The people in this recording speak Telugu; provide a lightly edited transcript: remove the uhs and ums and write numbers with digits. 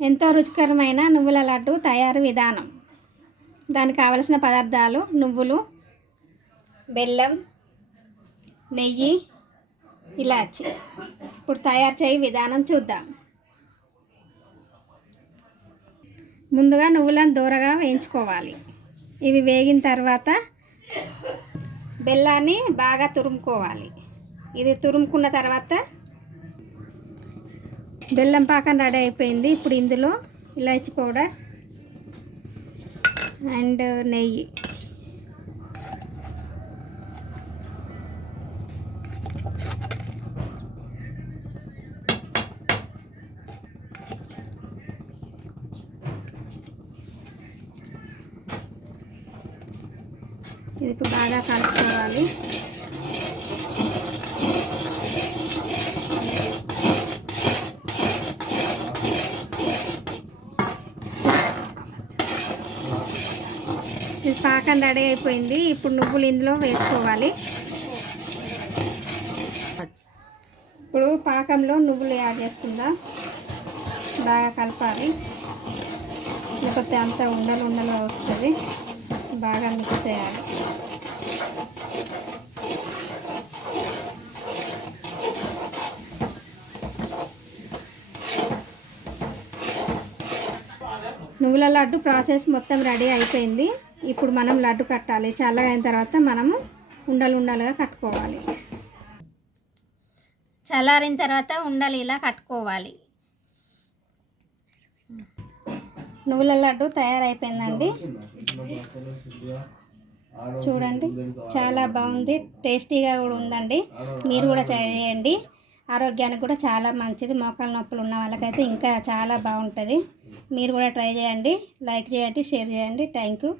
ఎంతో రుచికరమైన నువ్వుల లడ్డు తయారు విధానం. దానికి కావలసిన పదార్థాలు: నువ్వులు, బెల్లం, నెయ్యి, ఇలాచి. ఇప్పుడు తయారు చేయ విధానం చూద్దాం. ముందుగా నువ్వులను దూరగా వేయించుకోవాలి. ఇవి వేగిన తర్వాత బెల్లాన్ని బాగా తురుముకోవాలి. ఇది తురుముకున్న తర్వాత బెల్లం పాకం రెడీ అయిపోయింది. ఇప్పుడు ఇందులో ఇలాచి పౌడర్ అండ్ నెయ్యి, ఇది ఇప్పుడు బాగా కలుపుకోవాలి. ఇది పాకం రెడీ అయిపోయింది. ఇప్పుడు నువ్వులు ఇందులో వేసుకోవాలి. ఇప్పుడు పాకంలో నువ్వులు యాడ్ చేసుకుందాం. బాగా కలపాలి. లేకపోతే అంతా ఉండలు ఉండలు వస్తుంది. బాగా మిక్స్ చేయాలి. నువ్వుల లడ్డు ప్రాసెస్ మొత్తం రెడీ అయిపోయింది. ఇప్పుడు మనం లడ్డు కట్టాలి. చల్లగా అయిన తర్వాత మనము ఉండలు ఉండలుగా కట్టుకోవాలి. చల్లారిన తర్వాత ఉండలు ఇలా కట్టుకోవాలి. నువ్వుల లడ్డు తయారైపోయిందండి. చూడండి, చాలా బాగుంది. టేస్టీగా కూడా ఉందండి. మీరు కూడా చేయండి. ఆరోగ్యానికి కూడా చాలా మంచిది. మోకాలు నొప్పులు ఉన్న వాళ్ళకైతే ఇంకా చాలా బాగుంటుంది. మీరు కూడా ట్రై చేయండి. లైక్ చేయండి, షేర్ చేయండి. Thank you.